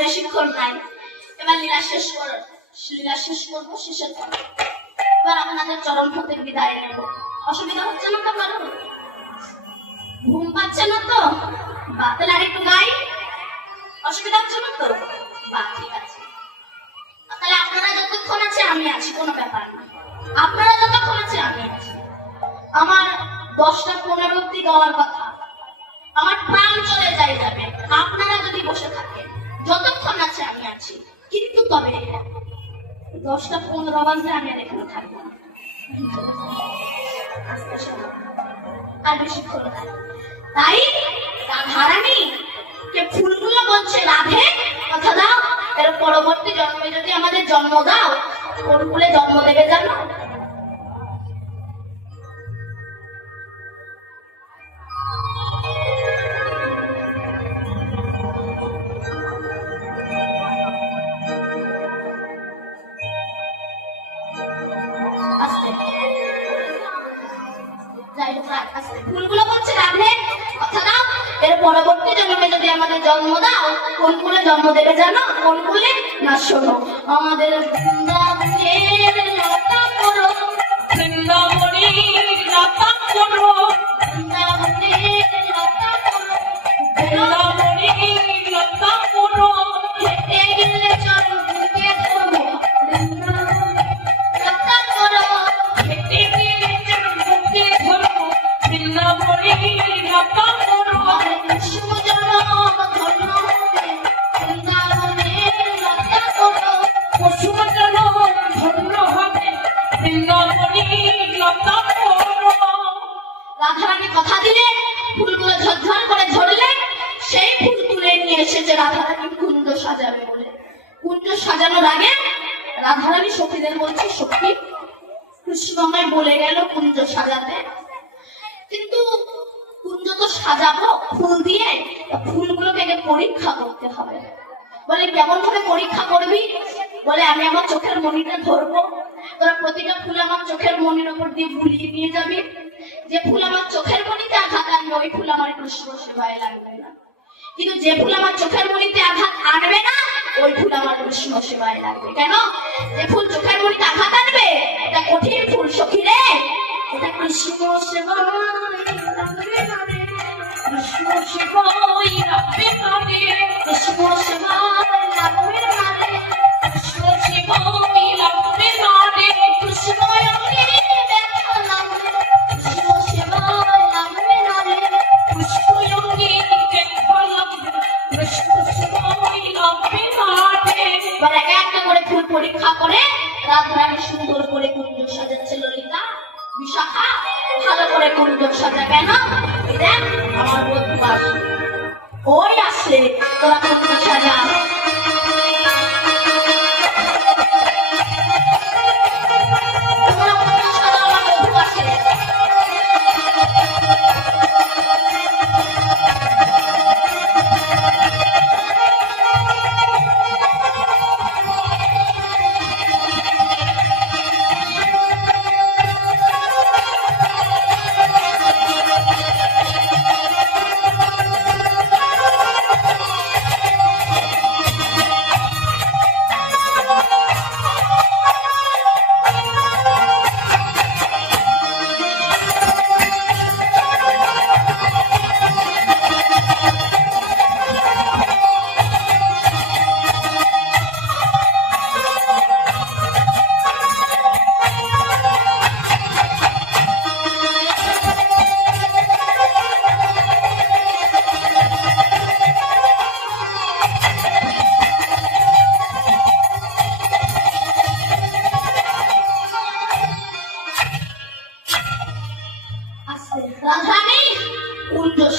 বেশিক্ষণ নাই, এবার লীলা শেষ করবো, শেষের পর এবার আপনাদের চরম হতে বিদায় নেব। অসুবিধা হচ্ছে না তো কারো? ঘুম পাচ্ছে না তো? বা তাহলে আরেকটু গাই, অসুবিধা হচ্ছে না তো? বা ঠিক আছে, তাহলে আপনারা যতক্ষণ আছে আমি আছি, কোনো ব্যাপার না। আপনারা যতক্ষণ আছে আমি আছি। আমার 10টা 15 অব্দি গাওয়ার কথা, আমার প্রাণ চলে যাবে আপনারা যদি বসে থাকেন। যতক্ষণ আছে আমি আছি, কিন্তু তবে 10টা 15 বাজলে আমি আর এখানে থাকবো না। আর বেশিক্ষণ নাই। তাই রাধারানী যে ফুলগুলো বলছে, রাধে কথা দাও, এর পরবর্তী জন্মে যদি আমাদের জন্ম দাও, কোন ফুলে জন্ম দেবে জানো? ফুলগুলো বলছে, রাধে কথা দাও, এর পরবর্তী জন্মে যদি আমাদের জন্ম দাও, কোন কুলে জন্ম দেবে জানো? কোন কুলে? না শোনো, আমাদের বৃন্দাবনের লতা করো, বৃন্দাবনের লতা করো, বৃন্দাবনের লতা করো, বৃন্দাবনের লতা করো, হেঁটে গেলে চরণ বুকে ধরো, লতা করো, হেঁটে গেলে চরণ বুকে ধরো, বৃন্দাবনের লতা করো, সুজন ধন্য হবে, বৃন্দাবনের লতা করো, সুজন ধন্য হবে, বৃন্দাবনের লতা করো। রাধারানী কথা দিলে, ফুলগুলো ঝরঝর করে ঝরলে, সেই ফুল তুলে নিয়ে এসেছে রাধারানী কুঞ্জ সাজাবে বলে। কুঞ্জ সাজানোর আগে রাধারানী সখীদের বলছে, সখী কৃষ্ণ আমায় বলে গেল কুঞ্জ সাজাতে, কিন্তু কুঞ্জ তো সাজাবো ফুল দিয়ে, ফুলগুলোকে আগে পরীক্ষা করতে হবে। বলে কেমন ভাবে পরীক্ষা করবি? বলে আমি আমার চোখের মণিটা ধরবো, তোরা প্রতিটা ফুল আমার চোখের মণির উপর দিয়ে বুলিয়ে নিয়ে যাবি। যে ফুল আমার চোখের মণিতে আঘাত আনবে, ওই ফুল আমার কৃষ্ণ সেবায় লাগবে না। কিন্তু যে ফুল আমার চোখের মণিতে আঘাত আনবে না, ওই ফুল আমার কৃষ্ণ সেবায় লাগবে। কেন? যে ফুল চোখের মণিতে আঘাত আনবে, এটা কঠিন ফুল সখী রে, এটা কৃষ্ণ সেবায় লাগবে না রে, কৃষ্ণ সেবায় লাগবে না রে, কৃষ্ণ সেবায় লাগবে না রে, কৃষ্ণ সেবায় লাগবে না রে, কৃষ্ণ দেখা লাগবে, কৃষ্ণ সেবায় লাগবে না রে, কৃষ্ণ দেখা লাগবে, কৃষ্ণ সেবায় লাগবে না রে। এবার এক একটা করে ফুল পরীক্ষা করে রাধারানী সুন্দর করে কুঞ্জ সাজাচ্ছে। ললিতা, বিশাখা, ভালো করে কুঞ্জ সাজা। কেন? দেখ আমার বন্ধু আসে, ওই আসে, তোরা কুঞ্জ সাজা।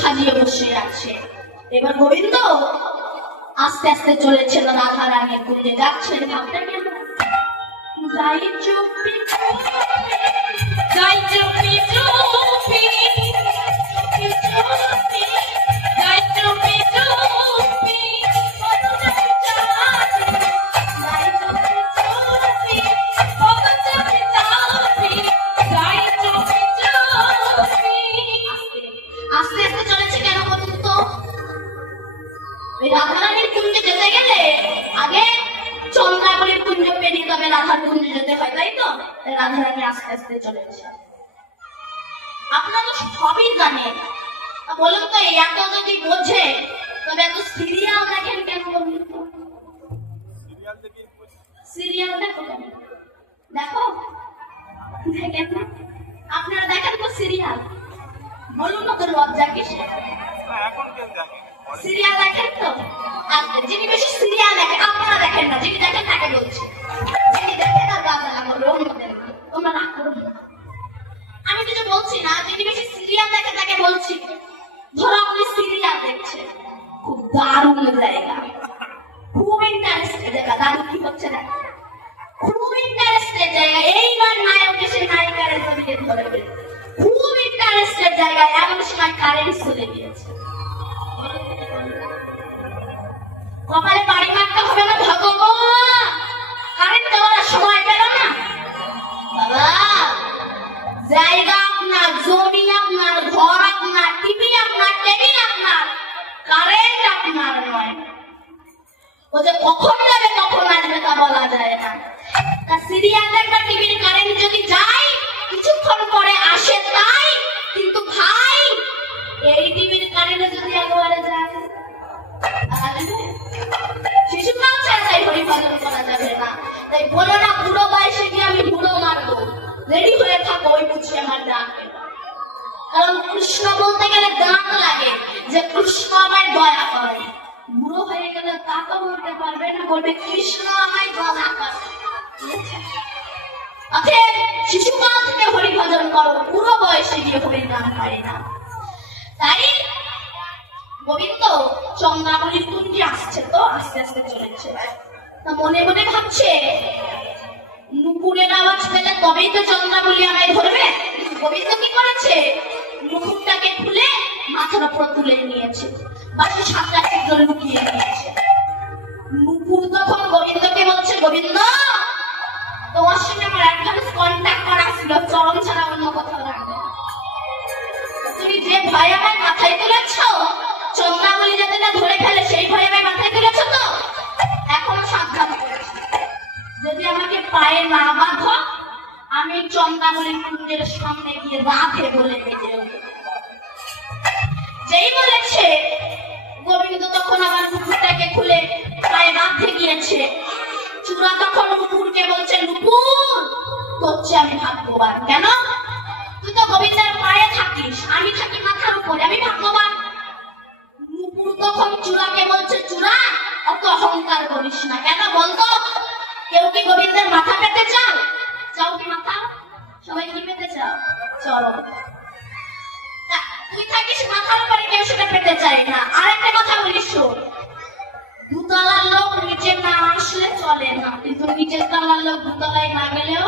সাজিয়ে বসে আছে। এবার গোবিন্দ আস্তে আস্তে চলেছেন রাধারানীর কুঞ্জে, যাচ্ছেন। ভাবতে কেন? যাই চুপি যাই চুপি চুপি যাই চুপি চুপি আস্তে আস্তে চলেছে। কেন বলুন তো? রাধারানীর কুঞ্জে যেতে গেলে তবে রাধার কুঞ্জে যেতে হয়, তাই তো? রাধারানী আস্তে আস্তে চলে এসে আপনারা তো সবই জানেন, বলুন তো এত যদি বোঝে তবে এত সিরিয়াল দেখেন কেন? বলুন তো সিরিয়াল দেখো কেন? দেখো দেখেন না? আপনারা দেখেন তো সিরিয়াল? বলুন তো লজ্জা কিসে? সিরিয়াল দেখেন তো? যিনি বেশি সিরিয়াল দেখেন, আপনারা দেখেন না, যিনি দেখেন তাকে বলছি। যিনি দেখেন আর গাঁজা লাগলো তোমরা না করো, আমি কিছু বলছি না। যিনি বেশি সিরিয়াল দেখে তাকে বলছি। ধরো আপনি সিরিয়াল দেখছেন, খুব দারুণ জায়গা, খুব ইন্টারেস্টেড জায়গা, দারুণ কি হচ্ছে না, খুব ইন্টারেস্টেড জায়গা। এইবার নায়ক এসে নায়িকার জড়িয়ে ধরবে, খুব ইন্টারেস্টেড জায়গা। এমন সময় কারেন্ট চলে গিয়েছে, কপালে বাড়ি মারতে হবে না? ভগবান কারেন্ট দেওয়ার সময় পেল না। বাবা জায়গা আপনার, জমি আপনার, ঘর আপনার, টিভি আপনার, টেবিল আপনার, কারেন্ট আপনার নয়। ও যে কখন যাবে কখন আসবে তা বলা যায় না। তা সিরিয়ালের বা টিভির কারেন্ট যদি যায় কিছুক্ষণ পরে আসে তাই, কিন্তু ভাই এই টিভির কারেন্ট যদি একবারে যায় শিশুকাল ছাড়াই হরিভজন করা যাবে না। তাই বলো না বুড়ো বয়সে গিয়ে আমি বুড়ো মারবো, রেডি হয়ে থাকো, ওই বুঝি আমার ডাকে। কারণ কৃষ্ণ বলতে গেলে দাঁত লাগে যে কৃষ্ণ আমায় দয়া করে। বুড়ো হয়ে গেলে তা তো বলতে পারবে না, বলবে কৃষ্ণ আমায় দয়া করে। অতএব শিশুকাল থেকে হরিভজন করো, বুড়ো বয়সে গিয়ে হরিনাম পারে না। তাই গোবিন্দ চন্দ্রাবলীর কুঞ্জে আসছে, তো আস্তে আস্তে চলেছে। তা মনে মনে ভাবছে নুপুরের আওয়াজ পেলে তবেই তো চন্দ্রাবলী আমায় ধরবে। গোবিন্দ কি করেছে, নুপুরটাকে খুলে মাথার উপর তুলে নিয়েছে, বাসে সাতটা ছিদ্র লুকিয়ে নিয়েছে। নুপুর তখন গোবিন্দকে বলছে, গোবিন্দ তোমার সঙ্গে আমার অ্যাডভান্স কন্ট্যাক্ট করা ছিল, চরম ছাড়া অন্য কোথাও রাখবে না। তুমি যে ভয় আমার মাথায় তুলেছ, চন্দ্রাবলী যাতে না ধরে ফেলে সেই ভয় আমার মাথায় তুলেছ, তো এখনো সাবধান করেছি। যদি আমাকে পায়ে না বাঁধো আমি চন্দ্রাবলীর কুঞ্জের সামনে গিয়ে রাধে বলে বেঁচে উঠব। যেই বলেছে গোবিন্দ তখন আমার নুপুরটাকে খুলে পায়ে বাঁধতে গিয়েছে। চূড়া তখন নুপুরকে বলছে, নুপুর করছে আমি ভাগ্যবান। কেন? তুই তো গোবিন্দের পায়ে থাকিস, আমি থাকি মাথার উপরে, আমি ভাগ্যবান। নুপুর তখন চূড়াকে বলছে, চূড়া অত অহংকার করিস না। কেন বলতো? কেউ কি গোবিন্দের মাথা পেতে চাও? চাও কি মাথা? সবাই কি পেতে চাও? চলো তুই থাকিস মাথার উপরে, কেউ সেটা পেতে চায় না। আর একটা কথা বলিস, দুতলার লোক নিচে না আসলে চলে না, কিন্তু নিচের তলার লোক দুতলায় না গেলেও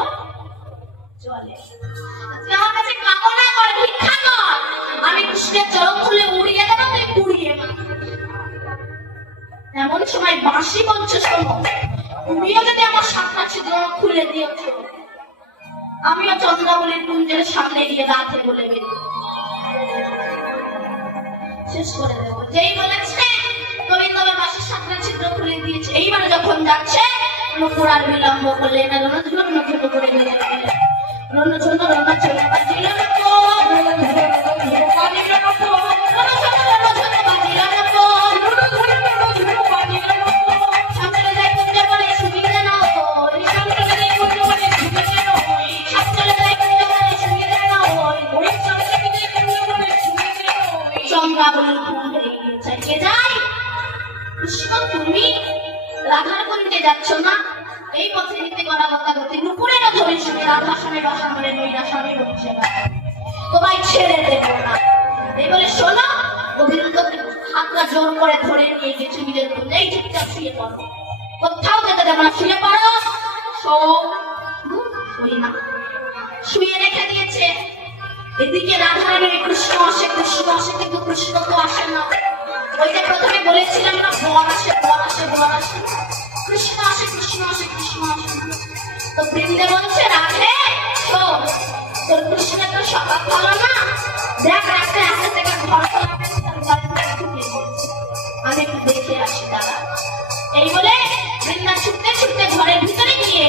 চলে। আমার কাছে কামনা কর, ভিক্ষা কর, আমি কৃষ্ণের চরণ খুলে উড়িয়ে দেবো, তুই পুড়িয়ে না। এমন সময় বাঁশি বলছে, শোনো তুমিও যদি আমার সাতটা ছিদ্র খুলে দিয়েছ, আমিও চন্দ্রাবলীর কুঞ্জের সামনে গিয়ে রাধে বলে বেরিয়ে শেষ করে দেবো। যেই বলেছে গোবিন্দ বাঁশির সাতটা ছিদ্র খুলে দিয়েছে, এইবার যখন যাচ্ছে নুপুর আর বিলম্ব করলে না, রণঝন্য করে বেরিয়ে গেলেন। রণঝন্য বাজিল তুমি রাধার কুঞ্জে যাচ্ছ না, এই পথে নিতে করা গতাগতি নুপুরেরও ধরিস নি, রাধা স্বামী বাসা করে নৈরা স্বামী বলছে তোমায় ছেড়ে দেব না। এই বলে শোনো, গোবিন্দকে হাতটা জোর করে ধরে নিয়ে গেছে নিজের কুঞ্জে, এই চুপচাপ শুয়ে পড়ো, কোথাও যেতে দেব না, শুয়ে পড়ো। শুই না, শুয়ে রেখে দিয়েছে। এদিকে রাধারানীর কৃষ্ণ আসে, কৃষ্ণ আসে, কিন্তু কৃষ্ণ তো আসে না। ওই যে প্রথমে বলেছিলাম না, বর আসে বর আসে বর আসে, কৃষ্ণ আসে কৃষ্ণ আসে কৃষ্ণ আসে। তো বৃন্দে বলছে, রাধে শোন, তোর কৃষ্ণের তো স্বভাব ভালো না, দেখ রাস্তায় আস্তে থেকে ঘর চালাবে, তার ঘরে ঢুকে আমি একটু দেখে আসি দাদা। এই বলে বৃন্দা ছুটতে ছুটতে ঘরের ভিতরে গিয়ে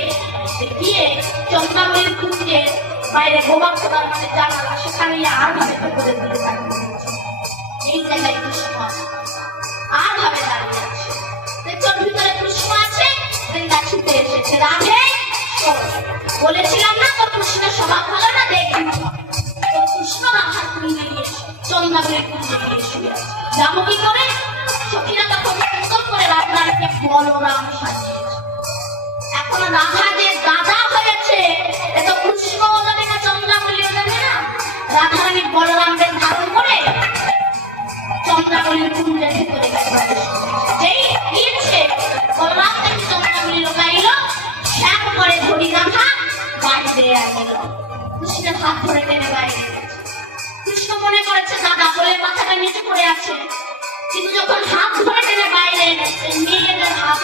বোমা খোদার মানে জানালা, সেখানে আর ভাবে করে দিতে থাকবে। এই জায়গায় কৃষ্ণ আর ভাবে দাঁড়িয়ে আছে, দেখুন ভিতরে কৃষ্ণ আছে, বৃন্দা ছুটে এসেছে। রাধে বলেছিলাম না তোর কৃষ্ণের স্বভাব ভালো না, দেখি তোর কৃষ্ণ রাধার কুণ্ডে নিয়ে চন্দ্রাবলীর কুণ্ডে নিয়ে শুয়ে আছে। যাবো কি করে? সখীরা তখন সুন্দর করে রাধাকে বলরাম সাজিয়েছে। এখন রাধা যে দাদা হয়েছে, এত কৃষ্ণ জানে না, চন্দ্রাবলীও জানে না। রাধারানী বলরামকে ধারণ করে চন্দ্রাবলীর কুণ্ডের ভিতরে যেই গিয়েছে, বলরাম থেকে চন্দ্রাবলী লোকাইল, এক করে ধরি রাধা বাইরে আনিল, কৃষ্ণের হাত ধরে টেনে বাইরে। কৃষ্ণ মনে করেছে দাদা বলে মাথাটা নিচে পড়ে আছে, কিন্তু যখন হাত ধরে টেনে বাইরে এনেছে, মেয়েদের হাত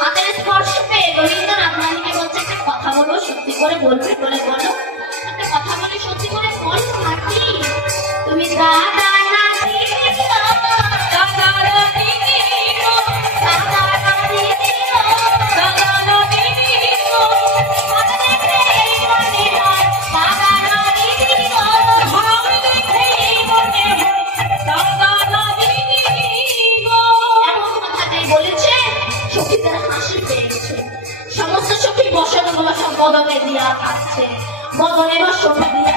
হাতের স্পর্শ পেয়ে গোবিন্দ রাধারানীকে বলছে একটা কথা বলো, সত্যি করে বলবে বলে বলো, একটা কথা বলে সত্যি করে বল নাকি তুমি দাদা না দিদি, দাদা না দিদি, দাদা না দিদি, দাদা না দিদি, ভাব দেখেই মনে হয়, দাদা না দিদি, ভাব দেখেই মনে হয়, দাদা না দিদি। এমন কথাটাই বলেছে, সখীদের হাসি পেয়েছে। সমস্ত সখী বসন সব বদনে দিয়া থাকছে, বদনে বা শোভা দিয়া